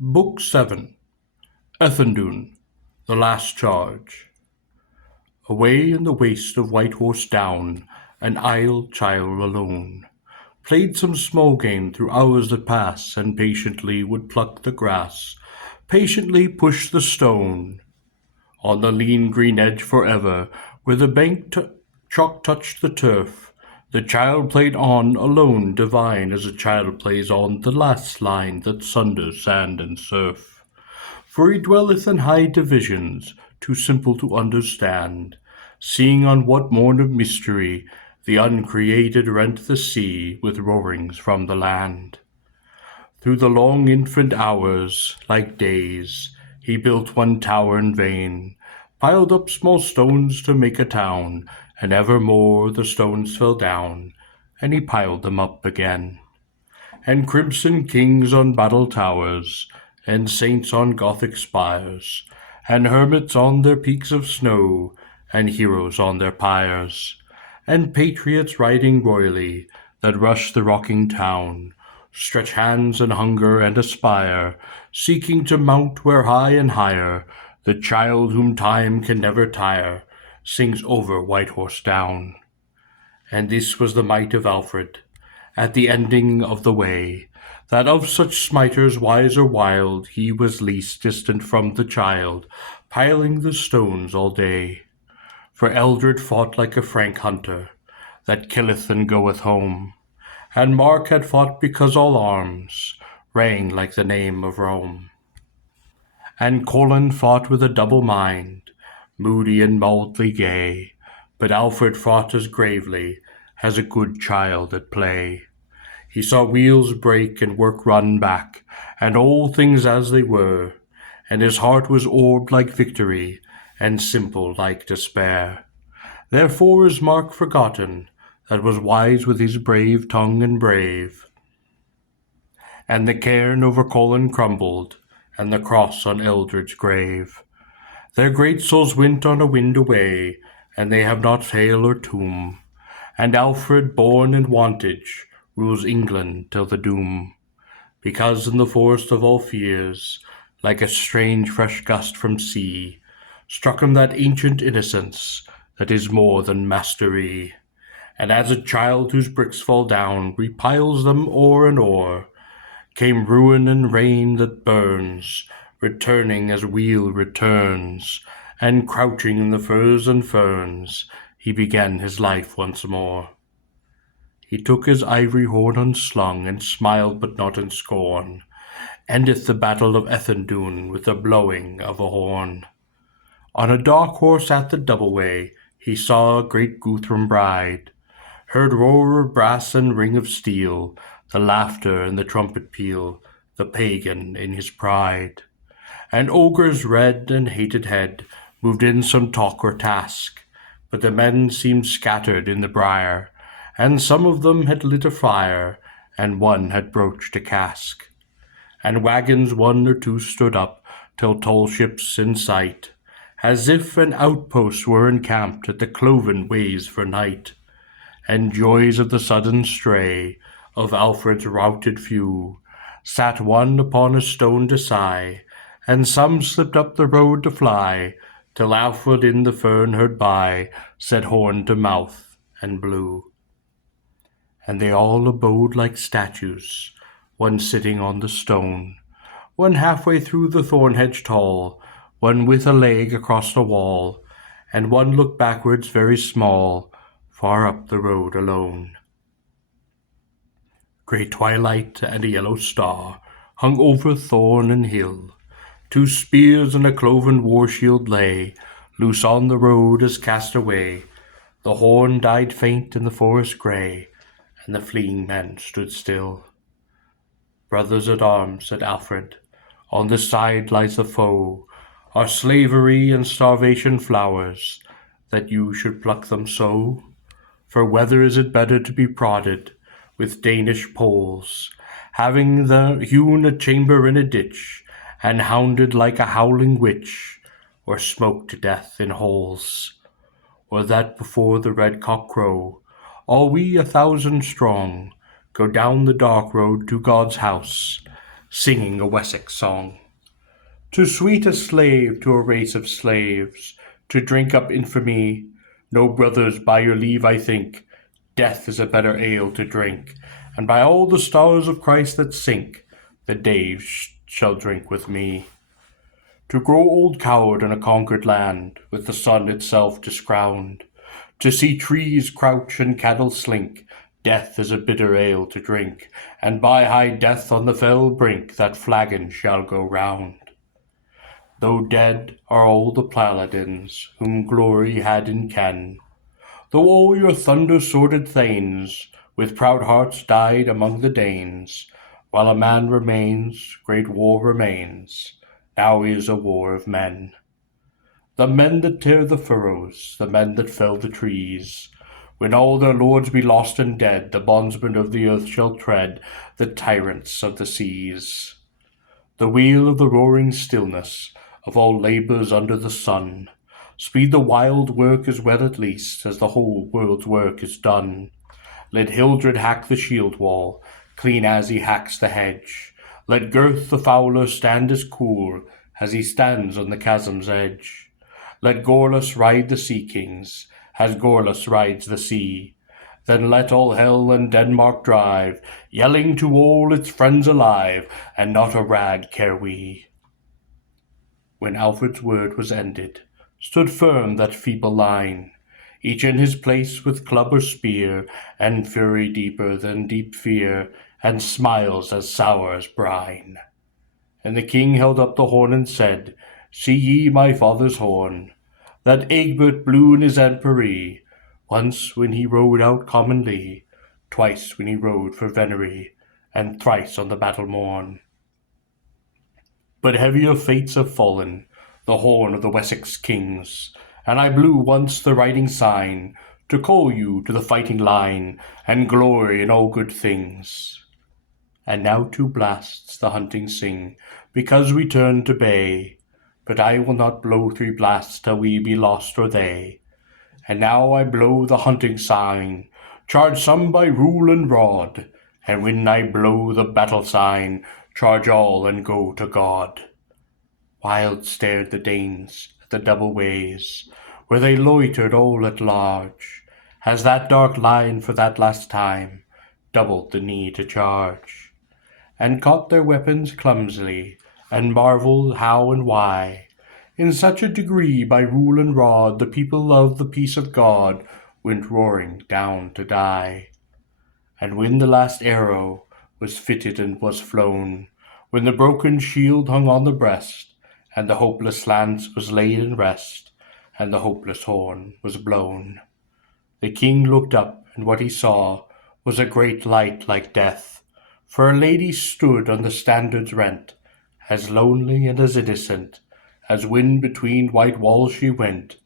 Book 7 Ethandune, The Last Charge. Away in the waste of White Horse Down, an idle child alone played some small game through hours that pass, and patiently would pluck the grass, patiently push the stone. On the lean green edge forever, where the chalk touched the turf, the child played on alone, divine as a child plays on the last line that sunders sand and surf. For he dwelleth in high divisions, too simple to understand, seeing on what morn of mystery the uncreated rent the sea with roarings from the land. Through the long infant hours, like days, he built one tower in vain, piled up small stones to make a town, and evermore the stones fell down, and he piled them up again. And crimson kings on battle towers, and saints on Gothic spires, and hermits on their peaks of snow, and heroes on their pyres, and patriots riding royally, that rush the rocking town, stretch hands in hunger and aspire, seeking to mount where high and higher the child whom time can never tire sings over White Horse Down. And this was the might of Alfred, at the ending of the way, that of such smiters wise or wild he was least distant from the child, piling the stones all day. For Eldred fought like a frank hunter, that killeth and goeth home, and Mark had fought because all arms rang like the name of Rome. And Colin fought with a double mind, moody and mildly gay, but Alfred fought as gravely as a good child at play. He saw wheels break and work run back, and all things as they were, and his heart was orbed like victory, and simple like despair. Therefore is Mark forgotten, that was wise with his brave tongue and brave. And the cairn over Colin crumbled, and the cross on Eldred's grave. Their great souls went on a wind away, and they have not tale or tomb. And Alfred, born in wantage, rules England till the doom. Because in the forest of all fears, like a strange fresh gust from sea, struck him that ancient innocence that is more than mastery. And as a child whose bricks fall down repiles them o'er and o'er, came ruin and rain that burns, returning as wheel returns, and crouching in the furze and ferns, he began his life once more. He took his ivory horn unslung, and smiled but not in scorn. Endeth the battle of Ethandune with the blowing of a horn. On a dark horse at the double way he saw a great Guthrum bride, heard roar of brass and ring of steel, the laughter and the trumpet peal, the pagan in his pride. And ogre's red and hated head moved in some talk or task, but the men seemed scattered in the briar, and some of them had lit a fire, and one had broached a cask. And wagons one or two stood up, till tall ships in sight, as if an outpost were encamped at the cloven ways for night. And joys of the sudden stray of Alfred's routed few sat one upon a stone to sigh, and some slipped up the road to fly, till Alfred in the fern hard by set horn to mouth and blew. And they all abode like statues, one sitting on the stone, one halfway through the thorn hedge tall, one with a leg across the wall, and one looked backwards very small, far up the road alone. Grey twilight and a yellow star hung over thorn and hill. 2 spears and a cloven war-shield lay loose on the road as cast away. The horn died faint in the forest grey, and the fleeing men stood still. Brothers at arms, said Alfred, on this side lies the foe. Are slavery and starvation flowers, that you should pluck them so? For whether is it better to be prodded with Danish poles, having hewn a chamber in a ditch, and hounded like a howling witch, or smoked to death in holes? Or that before the red cock crow, all we 1,000 strong, go down the dark road to God's house, singing a Wessex song. Too sweet a slave to a race of slaves, to drink up infamy. No, brothers, by your leave I think, death is a better ale to drink, and by all the stars of Christ that sink, the Daves shall drink with me. To grow old coward in a conquered land, with the sun itself discrowned, to see trees crouch and cattle slink, death is a bitter ale to drink, and by high death on the fell brink, that flagon shall go round. Though dead are all the paladins, whom glory had in ken, though all your thunder-sworded thanes, with proud hearts died among the Danes, while a man remains, great war remains, now is a war of men. The men that tear the furrows, the men that fell the trees, when all their lords be lost and dead, the bondsmen of the earth shall tread the tyrants of the seas. The wheel of the roaring stillness of all labours under the sun, speed the wild work as well at least as the whole world's work is done. Let Hildred hack the shield wall, clean as he hacks the hedge. Let Gurth the fowler stand as cool as he stands on the chasm's edge. Let Gorlas ride the sea-kings, as Gorlas rides the sea. Then let all hell and Denmark drive, yelling to all its friends alive, and not a rag care we. When Alfred's word was ended, stood firm that feeble line, each in his place with club or spear, and fury deeper than deep fear, and smiles as sour as brine. And the king held up the horn and said, See ye my father's horn, that Egbert blew in his empery, once when he rode out commonly, twice when he rode for venery, and thrice on the battle morn. But heavier fates have fallen, the horn of the Wessex kings, and I blew once the riding sign, to call you to the fighting line, and glory in all good things. And now 2 blasts the hunting sing, because we turn to bay, but I will not blow 3 blasts till we be lost or they. And now I blow the hunting sign, charge some by rule and rod, and when I blow the battle sign, charge all and go to God. Wild stared the Danes at the double ways, where they loitered all at large, as that dark line for that last time doubled the knee to charge, and caught their weapons clumsily, and marvelled how and why, in such a degree by rule and rod, the people of the peace of God went roaring down to die. And when the last arrow was fitted and was flown, when the broken shield hung on the breast, and the hopeless lance was laid in rest, and the hopeless horn was blown, the king looked up, and what he saw was a great light like death, for a lady stood on the standard's rent, as lonely and as innocent as when between white walls she went,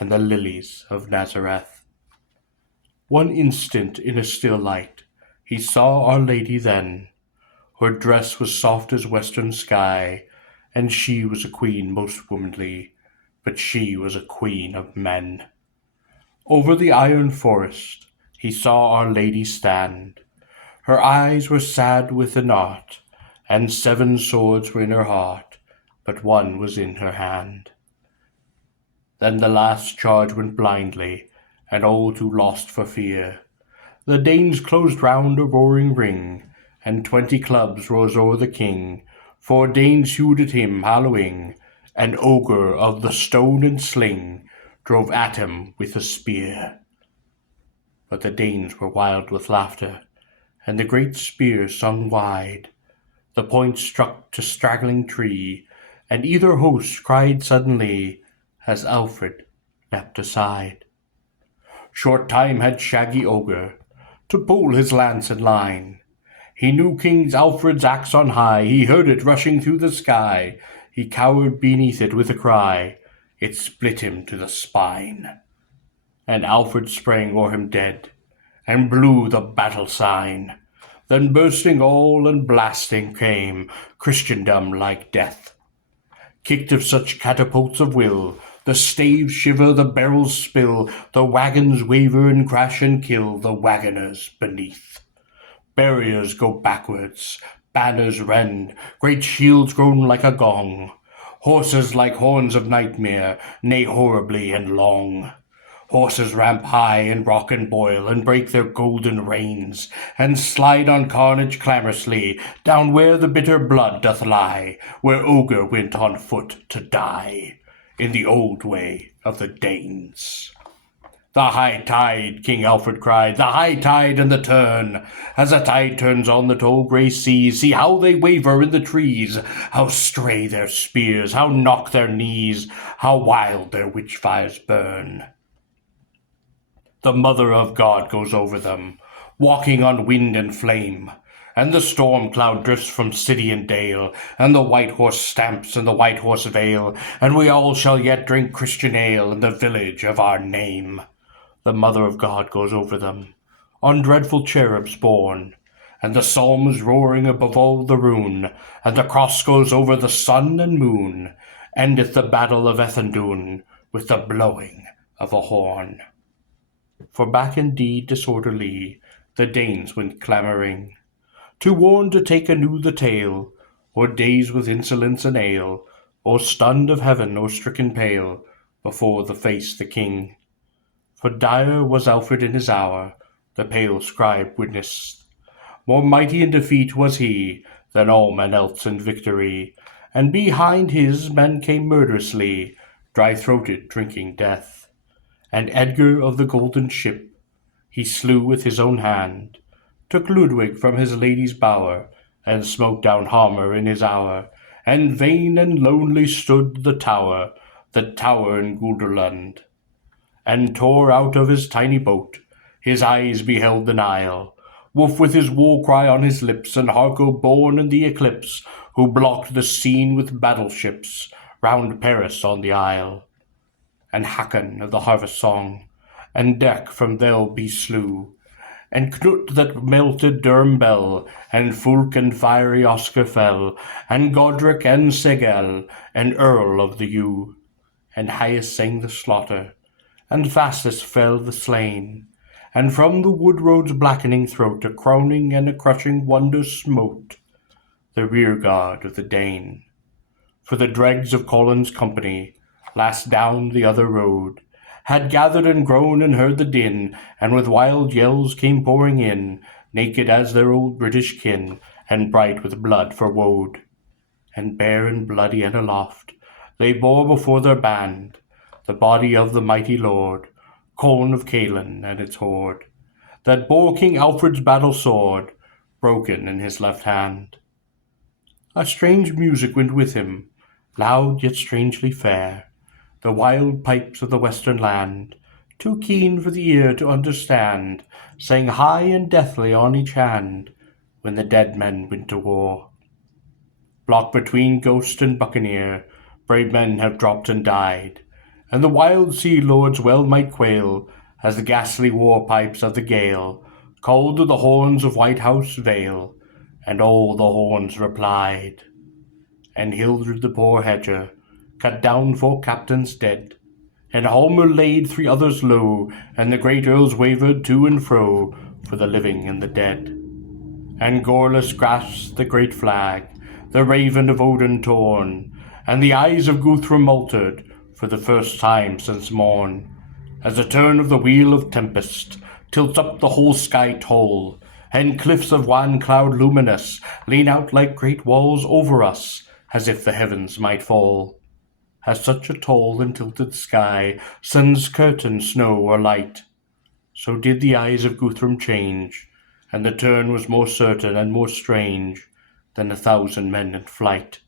and the lilies of Nazareth. One instant in a still light he saw Our Lady then. Her dress was soft as western sky, and she was a queen most womanly, but she was a queen of men. Over the iron forest he saw Our Lady stand. Her eyes were sad with an art, and 7 swords were in her heart, but one was in her hand. Then the last charge went blindly, and all too lost for fear. The Danes closed round a roaring ring, and 20 clubs rose o'er the king. 4 Danes hewed at him, hallowing, and Ogre of the stone and sling drove at him with a spear. But the Danes were wild with laughter, and the great spear sung wide. The point struck to straggling tree, and either host cried suddenly, as Alfred leapt aside. Short time had shaggy Ogre to pull his lance in line. He knew King Alfred's axe on high, he heard it rushing through the sky. He cowered beneath it with a cry, it split him to the spine. And Alfred sprang o'er him dead, and blew the battle sign. Then bursting all and blasting came Christendom like death. Kicked of such catapults of will, the staves shiver, the barrels spill, the wagons waver and crash and kill the wagoners beneath. Barriers go backwards, banners rend, great shields groan like a gong, horses like horns of nightmare neigh horribly and long. Horses ramp high and rock and boil and break their golden reins, and slide on carnage clamorously down where the bitter blood doth lie, where Ogre went on foot to die, in the old way of the Danes. The high tide, King Alfred cried, the high tide and the turn. As the tide turns on the tall grey seas, see how they waver in the trees, how stray their spears, how knock their knees, how wild their witch fires burn. The Mother of God goes over them, walking on wind and flame, and the storm cloud drifts from city and dale, and the white horse stamps in the white horse vale, and we all shall yet drink Christian ale in the village of our name. The Mother of God goes over them, on dreadful cherubs borne, and the psalm is roaring above all the rune, and the cross goes over the sun and moon. Endeth the battle of Ethandune with the blowing of a horn. For back indeed disorderly the Danes went clamouring, to warn to take anew the tale, or daze with insolence and ale, or stunned of heaven, or stricken pale, before the face the king. For dire was Alfred in his hour, the pale scribe witnessed. More mighty in defeat was he than all men else in victory, and behind his men came murderously, dry-throated, drinking death. And Edgar of the golden ship he slew with his own hand, took Ludwig from his lady's bower, and smote down Hamar in his hour, and vain and lonely stood the tower in Guelderland, and tore out of his tiny boat, his eyes beheld the Nile, Wolf with his war cry on his lips, and Harco born in the eclipse, who blocked the scene with battleships, round Paris on the isle. And Hakon of the harvest song, and Dec from Thelby slew, and Knut that melted Durham bell, and Fulk and fiery Oscar fell, and Godric and Segel, and Earl of the Yew, and highest sang the slaughter, and fastest fell the slain, and from the wood road's blackening throat a crowning and a crushing wonder smote the rear guard of the Dane. For the dregs of Colin's company, last down the other road, had gathered and grown and heard the din, and with wild yells came pouring in, naked as their old British kin, and bright with blood for woad. And bare and bloody and aloft they bore before their band the body of the mighty lord, Colin of Caelan and its horde, that bore King Alfred's battle sword, broken in his left hand. A strange music went with him, loud yet strangely fair, the wild pipes of the western land, too keen for the ear to understand, sang high and deathly on each hand, when the dead men went to war. Blocked between ghost and buccaneer, brave men have dropped and died, and the wild sea lords well might quail, as the ghastly war pipes of the gale called to the horns of White House Vale, and all the horns replied. And Hildred the poor hedger cut down 4 captains dead, and Halmer laid 3 others low, and the great earls wavered to and fro for the living and the dead. And Gorlas grasped the great flag, the raven of Odin torn, and the eyes of Guthrum altered for the first time since morn, as the turn of the wheel of tempest tilts up the whole sky tall, and cliffs of wan cloud luminous lean out like great walls over us, as if the heavens might fall. As such a tall and tilted sky sends curtain, snow, or light, so did the eyes of Guthrum change, and the turn was more certain and more strange than 1,000 men in flight.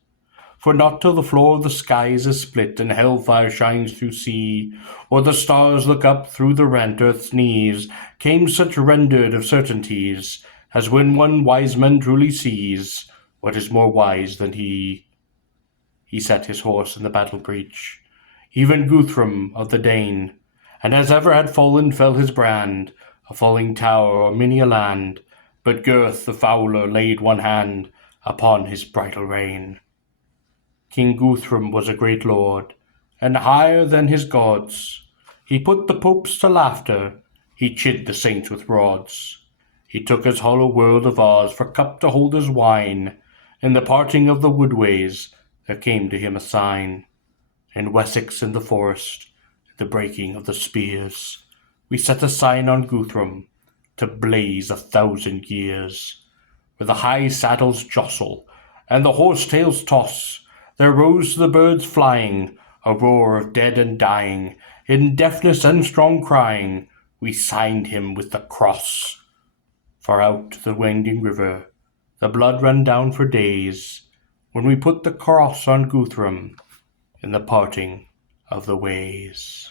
For not till the floor of the skies is split, and hellfire shines through sea, or the stars look up through the rent earth's knees, came such rendered of certainties, as when one wise man truly sees what is more wise than he. He set his horse in the battle breach, even Guthrum of the Dane, and as ever had fallen fell his brand, a falling tower or many a land, but Gurth the fowler laid one hand upon his bridle rein. King Guthrum was a great lord, and higher than his gods. He put the popes to laughter, he chid the saints with rods. He took his hollow world of Oz for cup to hold his wine, In the parting of the woodways there came to him a sign. In Wessex in the forest, the breaking of the spears, we set a sign on Guthrum to blaze 1,000 years. Where the high saddles jostle and the horsetails toss, there rose to the birds flying a roar of dead and dying. In deafness and strong crying, we signed him with the cross. Far out the winding river, the blood ran down for days, when we put the cross on Guthrum in the parting of the ways.